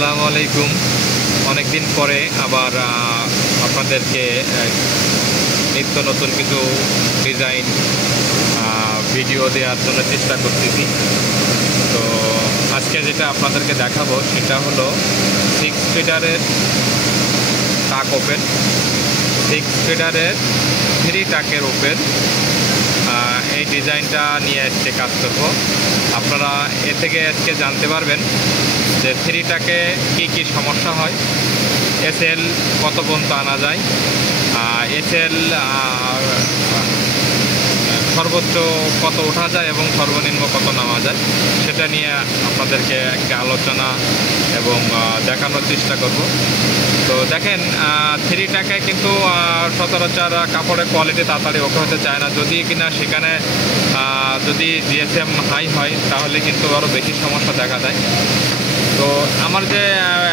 আসসালামু আলাইকুম। অনেক দিন পরে আবার আপনাদেরকে নিত্য নতুন কিছু ডিজাইন ভিডিও দেওয়ার জন্য চেষ্টা করতেছি। তো আজকে যেটা আপনাদেরকে দেখাবো সেটা হলো 6 ফিটারের টাক ওপেন, 6 ফিটারের 3 টাকের ওপেন। এই ডিজাইনটা নিয়ে আজকে কাজ করব। আপনারা এ থেকে আজকে জানতে পারবেন যে 3 টাকে কী সমস্যা হয়, এসএল কত পর্যন্ত আনা যায়, এসএল সর্বোচ্চ কত ওঠা যায় এবং সর্বনিম্ন কত নামা যায়, সেটা নিয়ে আপনাদেরকে একটা আলোচনা এবং দেখানোর চেষ্টা করব। তো দেখেন, 3 টাকায় কিন্তু সচরাচর কাপড়ের কোয়ালিটি তাড়াতাড়ি ওকে হতে চায় না। যদি কিনা সেখানে যদি জিএসএম হাই হয় তাহলে কিন্তু আরও বেশি সমস্যা দেখা দেয়। তো আমার যে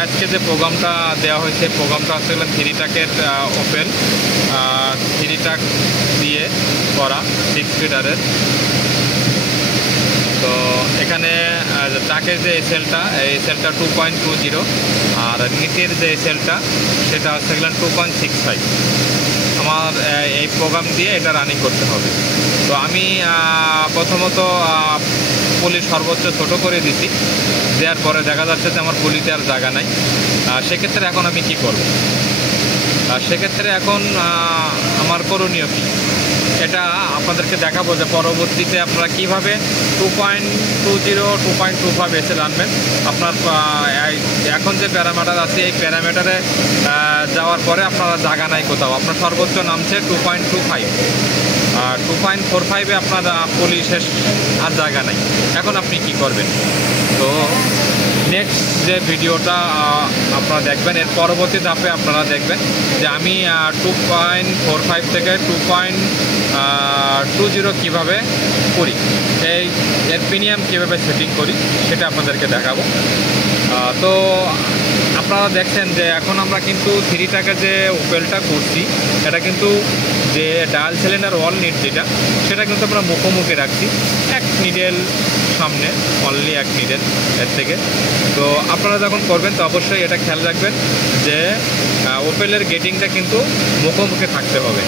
আজকে যে প্রোগ্রামটা দেওয়া হয়েছে, প্রোগ্রামটা হচ্ছে 3 টাকের ওপেন, 3 টাক দিয়ে করা 6 ফিটারের। তো এখানে টাকের যে এসএলটা, এই এসএলটা 2.20, আর নিচের যে এসএলটা সেটা হচ্ছে 2.65। আমার এই প্রোগ্রাম দিয়ে এটা রানিং করতে হবে। তো আমি প্রথমত পুলি সর্বোচ্চ ছোট করে দিছি, দেওয়ার পরে দেখা যাচ্ছে যে আমার পুলিতে আর জায়গা নাই। সেক্ষেত্রে এখন আমি কি করব? সেক্ষেত্রে এখন আমার করণীয় কী, এটা আপনাদেরকে দেখাবো যে পরবর্তীতে আপনারা কীভাবে 2.20 2.25 এসএল আনবেন। আপনার এখন যে প্যারামিটার আছে, এই প্যারামিটারে যাওয়ার পরে আপনারা জায়গা নাই কোথাও, আপনার সর্বোচ্চ নামছে 2.25, 2.45-এ আপনার পুলি শেষ, আর জায়গা নাই। এখন আপনি কি করবেন? তো নেক্সট যে ভিডিওটা আপনারা দেখবেন, এর পরবর্তী ধাপে আপনারা দেখবেন যে আমি 2.45 থেকে 2.20 কীভাবে করি, এর প্রিমিয়াম কীভাবে সেটিং করি সেটা আপনাদেরকে দেখাবো। তো আপনারা দেখছেন যে এখন আমরা কিন্তু 3 টাকা যে ওপেলটা করছি, এটা কিন্তু যে ডায়াল সিলিন্ডার ওয়াল নিট যেটা, সেটা কিন্তু আমরা মুখোমুখি রাখছি, এক নিডেল সামনে, অনলি এক নিডেল এর থেকে। তো আপনারা যখন করবেন তো অবশ্যই এটা খেয়াল রাখবেন যে ওপেলের গেটিংটা কিন্তু মুখোমুখি থাকতে হবে।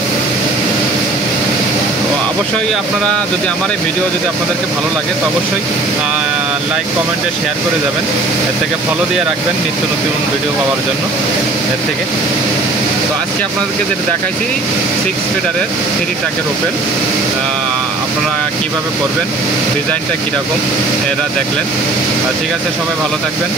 তো অবশ্যই আপনারা যদি আমার এই ভিডিও যদি আপনাদেরকে ভালো লাগে তো অবশ্যই লাইক কমেন্টে শেয়ার করে যাবেন, এর থেকে ফলো দিয়ে রাখবেন নিত্য নতুন ভিডিও পাওয়ার জন্য এর থেকে। তো আজকে আপনাদেরকে যেটা দেখাইছি 6 ফিটারের 3 টাকের ওপেন, আপনারা কিভাবে করবেন, ডিজাইনটা কীরকম এরা দেখলেন। ঠিক আছে, সবাই ভালো থাকবেন।